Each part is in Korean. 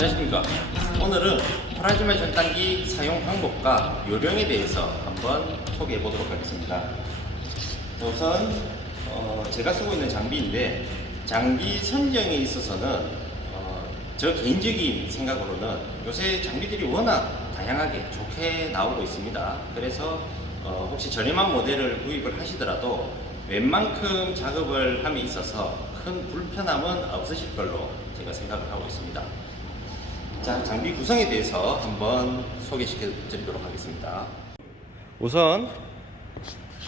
안녕하십니까. 오늘은 프라즈마 절단기 사용 방법과 요령에 대해서 한번 소개해 보도록 하겠습니다. 우선 제가 쓰고 있는 장비인데, 장비 선정에 있어서는 저 개인적인 생각으로는 요새 장비들이 워낙 다양하게 좋게 나오고 있습니다. 그래서 혹시 저렴한 모델을 구입을 하시더라도 웬만큼 작업을 함에 있어서 큰 불편함은 없으실 걸로 제가 생각을 하고 있습니다. 자, 장비 구성에 대해서 한번 소개시켜 드리도록 하겠습니다. 우선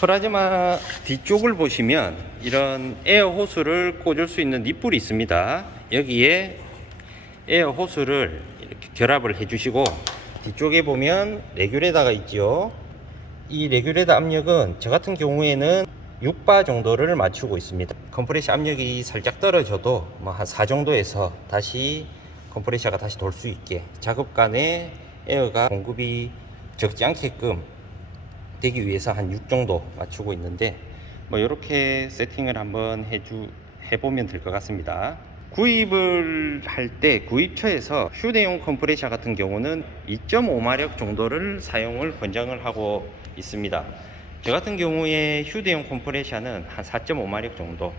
프라즈마 뒤쪽을 보시면 이런 에어 호스를 꽂을 수 있는 닛불이 있습니다. 여기에 에어 호스를 이렇게 결합을 해 주시고, 뒤쪽에 보면 레귤레이터가 있죠. 이 레귤레이터 압력은 저 같은 경우에는 6바 정도를 맞추고 있습니다. 컴프레셔 압력이 살짝 떨어져도 한 4 정도에서 다시 컴프레셔가 다시 돌 수 있게, 작업간에 에어가 공급이 적지 않게끔 되기 위해서 한 6 정도 맞추고 있는데, 이렇게 세팅을 한번 해보면 될 것 같습니다. 구입을 할 때 구입처에서 휴대용 컴프레셔 같은 경우는 2.5마력 정도를 사용을 권장을 하고 있습니다. 저 같은 경우에 휴대용 컴프레셔는 한 4.5마력 정도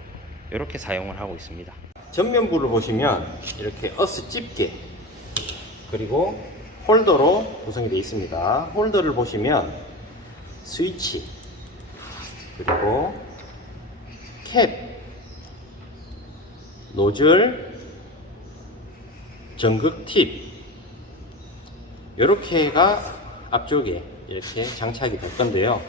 이렇게 사용을 하고 있습니다. 전면부를 보시면 이렇게 어스 집게, 그리고 홀더로 구성이 되어 있습니다. 홀더를 보시면 스위치, 그리고 캡, 노즐, 전극 팁, 이렇게가 앞쪽에 이렇게 장착이 될 건데요.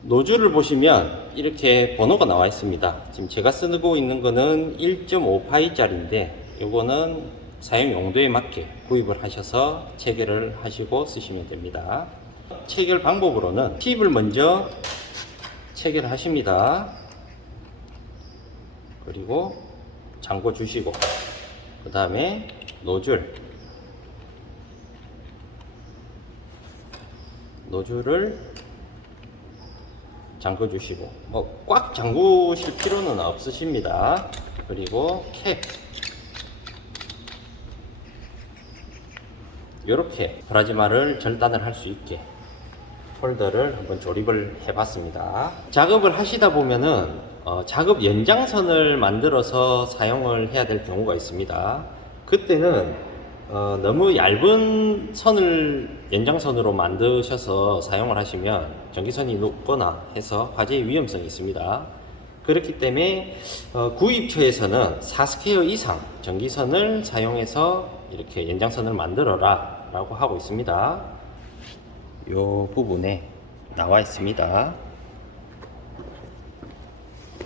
노즐을 보시면 이렇게 번호가 나와 있습니다. 지금 제가 쓰고 있는 거는 1.5파이 짜리인데, 요거는 사용 용도에 맞게 구입을 하셔서 체결을 하시고 쓰시면 됩니다. 체결 방법으로는 팁을 먼저 체결하십니다. 그리고 잠궈 주시고, 그 다음에 노즐을 잠궈 주시고, 꽉 잠그실 필요는 없으십니다. 그리고 캡, 이렇게 프라즈마를 절단을 할 수 있게 홀더를 한번 조립을 해 봤습니다. 작업을 하시다 보면은 작업 연장선을 만들어서 사용을 해야 될 경우가 있습니다. 그때는 너무 얇은 선을 연장선으로 만드셔서 사용을 하시면 전기선이 녹거나 해서 화재의 위험성이 있습니다. 그렇기 때문에 구입처에서는 4스퀘어 이상 전기선을 사용해서 이렇게 연장선을 만들어라 라고 하고 있습니다. 이 부분에 나와 있습니다.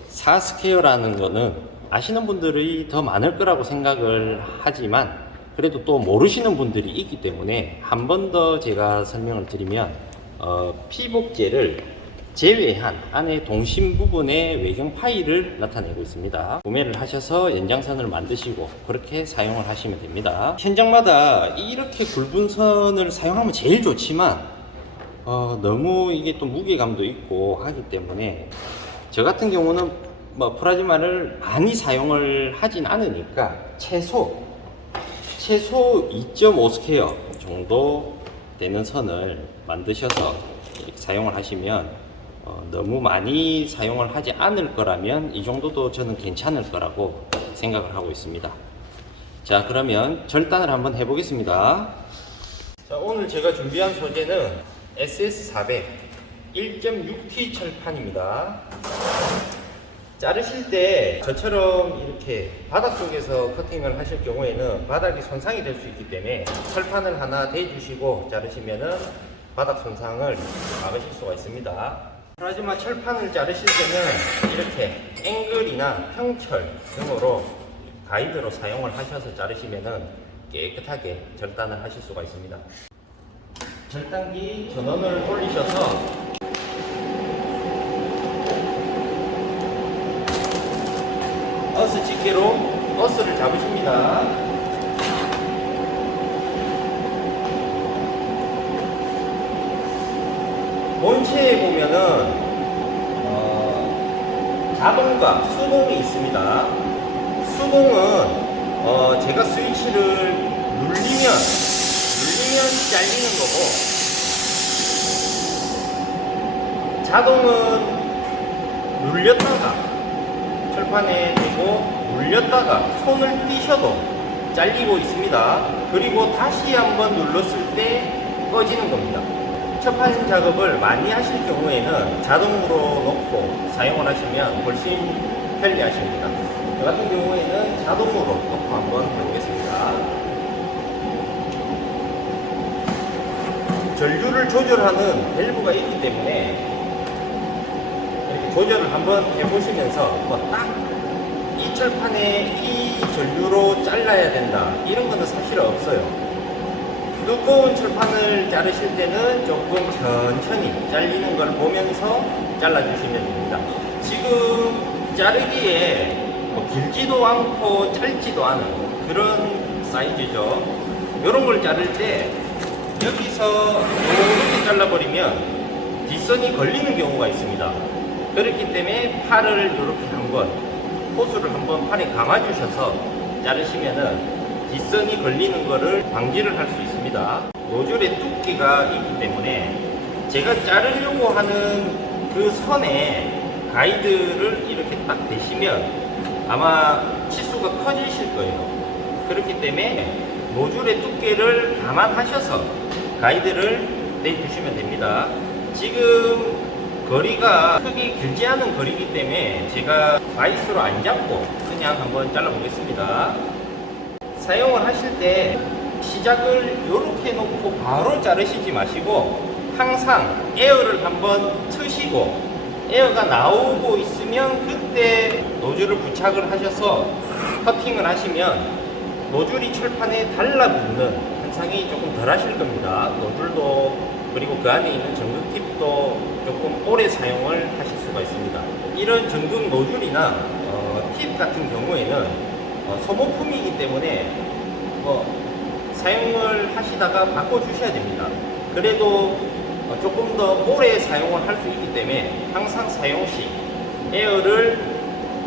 4스퀘어라는 거는 아시는 분들이 더 많을 거라고 생각을 하지만, 그래도 또 모르시는 분들이 있기 때문에 한 번 더 제가 설명을 드리면, 피복제를 제외한 안에 동심 부분의 외경 파일을 나타내고 있습니다. 구매를 하셔서 연장선을 만드시고 그렇게 사용을 하시면 됩니다. 현장마다 이렇게 굵은 선을 사용하면 제일 좋지만 너무 이게 또 무게감도 있고 하기 때문에, 저 같은 경우는 프라즈마를 많이 사용을 하진 않으니까 최소 2.5 스퀘어 정도 되는 선을 만드셔서 이렇게 사용을 하시면, 너무 많이 사용을 하지 않을 거라면 이 정도도 저는 괜찮을 거라고 생각을 하고 있습니다. 자, 그러면 절단을 한번 해보겠습니다. 자, 오늘 제가 준비한 소재는 SS400 1.6T 철판입니다. 자르실 때 저처럼 이렇게 바닥 쪽에서 커팅을 하실 경우에는 바닥이 손상이 될 수 있기 때문에 철판을 하나 대주시고 자르시면은 바닥 손상을 막으실 수가 있습니다. 프라즈마 철판을 자르실 때는 이렇게 앵글이나 평철 등으로 가이드로 사용을 하셔서 자르시면은 깨끗하게 절단을 하실 수가 있습니다. 절단기 전원을 올리셔서 어스 집게로 어스를 잡으십니다. 본체에 보면은 자동과 수동이 있습니다. 수동은 제가 스위치를 눌리면 잘리는 거고, 자동은 눌렸다가 철판에 대고 눌렸다가 손을 띄셔도 잘리고 있습니다. 그리고 다시 한번 눌렀을 때 꺼지는 겁니다. 철판 작업을 많이 하실 경우에는 자동으로 놓고 사용을 하시면 훨씬 편리하십니다. 저 같은 경우에는 자동으로 놓고 한번 해보겠습니다. 전류를 조절하는 밸브가 있기 때문에 이렇게 조절을 한번 해보시면서 딱 이 철판에 이 전류로 잘라야 된다 이런 거는 사실 없어요. 두꺼운 철판을 자르실 때는 조금 천천히 잘리는 걸 보면서 잘라주시면 됩니다. 지금 자르기에 길지도 않고 짧지도 않은 그런 사이즈죠. 이런 걸 자를 때 여기서 이렇게 잘라버리면 뒷선이 걸리는 경우가 있습니다. 그렇기 때문에 팔을 이렇게 한번 호수를 한번 팔에 감아주셔서 자르시면은 뒷선이 걸리는 거를 방지를 할 수 있습니다. 노즐의 두께가 있기 때문에 제가 자르려고 하는 그 선에 가이드를 이렇게 딱 대시면 아마 치수가 커지실 거예요. 그렇기 때문에 노즐의 두께를 감안하셔서 가이드를 내주시면 됩니다. 지금 거리가 크게 길지 않은 거리이기 때문에 제가 바이스로 안 잡고 그냥 한번 잘라 보겠습니다. 사용을 하실 때 시작을 이렇게 놓고 바로 자르시지 마시고 항상 에어를 한번 트시고 에어가 나오고 있으면 그때 노즐을 부착을 하셔서 커팅을 하시면 노즐이 철판에 달라붙는 현상이 조금 덜 하실 겁니다. 노즐도 그리고 그 안에 있는 전극 팁도 조금 오래 사용을 하실 수가 있습니다. 이런 전극 노즐이나 팁 같은 경우에는 소모품이기 때문에 사용을 하시다가 바꿔주셔야 됩니다. 그래도 조금 더 오래 사용을 할 수 있기 때문에 항상 사용 시 에어를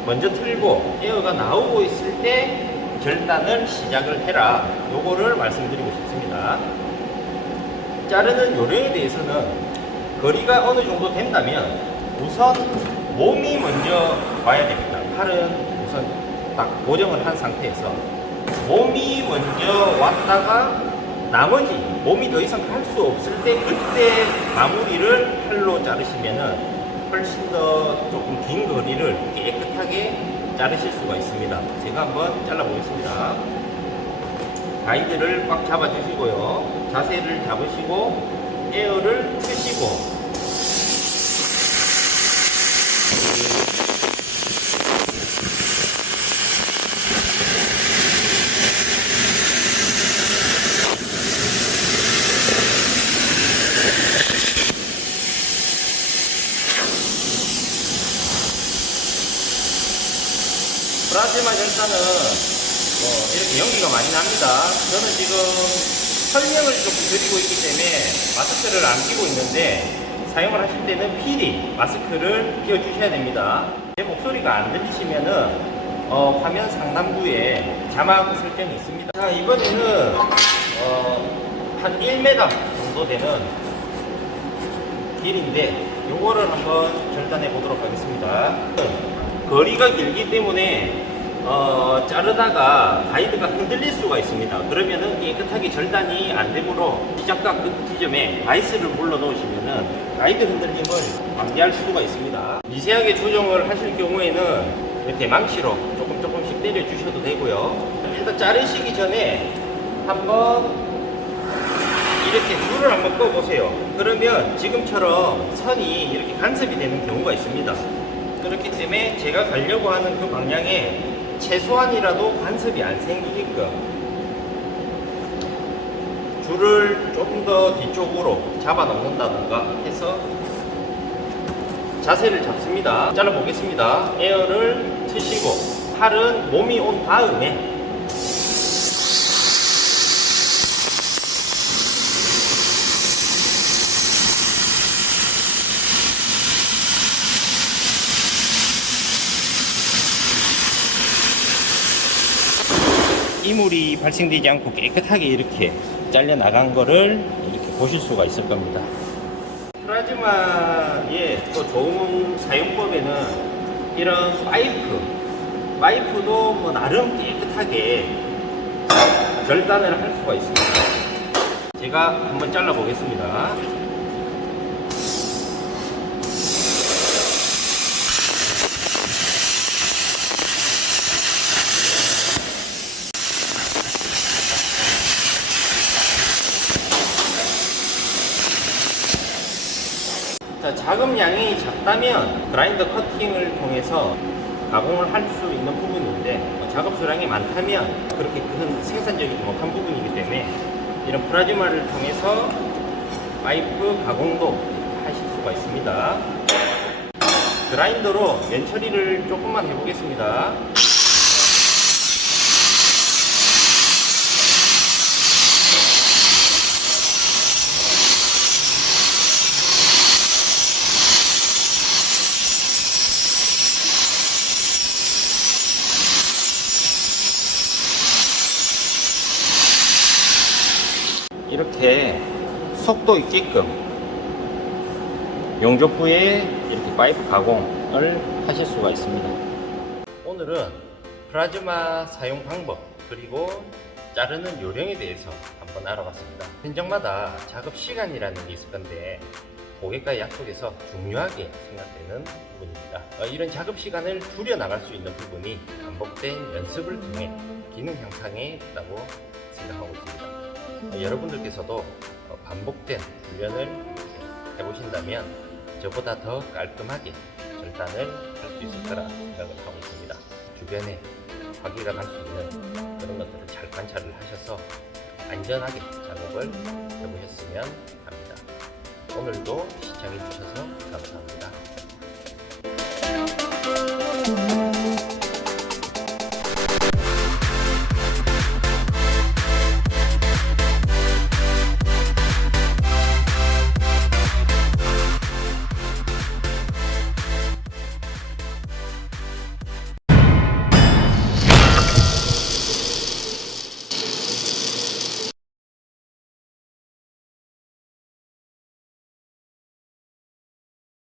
먼저 틀고 에어가 나오고 있을 때 절단을 시작을 해라. 요거를 말씀드리고 싶습니다. 자르는 요령에 대해서는 거리가 어느 정도 된다면 우선 몸이 먼저 와야 됩니다. 팔은 우선 딱 고정을 한 상태에서 몸이 먼저 왔다가 나머지 몸이 더 이상 갈 수 없을 때 그때 마무리를 팔로 자르시면은 훨씬 더 조금 긴 거리를 깨끗하게 자르실 수가 있습니다. 제가 한번 잘라 보겠습니다. 가이드를 꽉 잡아 주시고요. 자세를 잡으시고 에어를 트시고 브라질만 일단은 이렇게 연기가 많이 납니다. 저는 지금 설명을 조금 드리고 있기 때문에 마스크를 안 끼고 있는데 사용을 하실 때는 필히 마스크를 끼워 주셔야 됩니다. 제 목소리가 안 들리시면은 화면 상단부에 자막 설정이 있습니다. 자, 이번에는 한 1m 정도 되는 길인데 요거를 한번 절단해 보도록 하겠습니다. 거리가 길기 때문에 자르다가 가이드가 흔들릴 수가 있습니다. 그러면은 깨끗하게 절단이 안 되므로 시작과 끝 지점에 바이스를 물러 넣으시면은 가이드 흔들림을 방지할 수가 있습니다. 미세하게 조정을 하실 경우에는 이렇게 망치로 조금씩 때려 주셔도 되고요. 일단 자르시기 전에 한번 이렇게 줄을 한번 꺼 보세요. 그러면 지금처럼 선이 이렇게 간섭이 되는 경우가 있습니다. 그렇기 때문에 제가 가려고 하는 그 방향에 최소한이라도 간섭이 안 생기게끔 줄을 조금 더 뒤쪽으로 잡아 놓는다던가 해서 자세를 잡습니다. 잘라 보겠습니다. 에어를 트시고 팔은 몸이 온 다음에 이 이물이 발생되지 않고 깨끗하게 이렇게 잘려 나간 거를 이렇게 보실 수가 있을 겁니다. 프라즈마의 또 좋은 사용법에는 이런 파이프도 뭐 나름 깨끗하게 절단을 할 수가 있습니다. 제가 한번 잘라 보겠습니다. 자, 작업량이 작다면 그라인더 커팅을 통해서 가공을 할 수 있는 부분인데 작업 수량이 많다면 그렇게 큰 생산적이지 못한 부분이기 때문에 이런 프라즈마를 통해서 파이프 가공도 하실 수가 있습니다. 그라인더로 면 처리를 조금만 해보겠습니다. 이렇게 속도 있게끔 용접부에 이렇게 파이프 가공을 하실 수가 있습니다. 오늘은 프라즈마 사용 방법 그리고 자르는 요령에 대해서 한번 알아봤습니다. 현장마다 작업 시간이라는 게 있을 건데 고객과의 약속에서 중요하게 생각되는 부분입니다. 이런 작업 시간을 줄여 나갈 수 있는 부분이 반복된 연습을 통해 기능 향상에 있다고 생각하고 있습니다. 여러분들께서도 반복된 훈련을 해보신다면 저보다 더 깔끔하게 절단을 할 수 있을 거라 생각을 하고 있습니다. 주변에 화기가 날 수 있는 그런 것들을 잘 관찰을 하셔서 안전하게 작업을 해보셨으면 합니다. 오늘도 시청해 주셔서 감사합니다.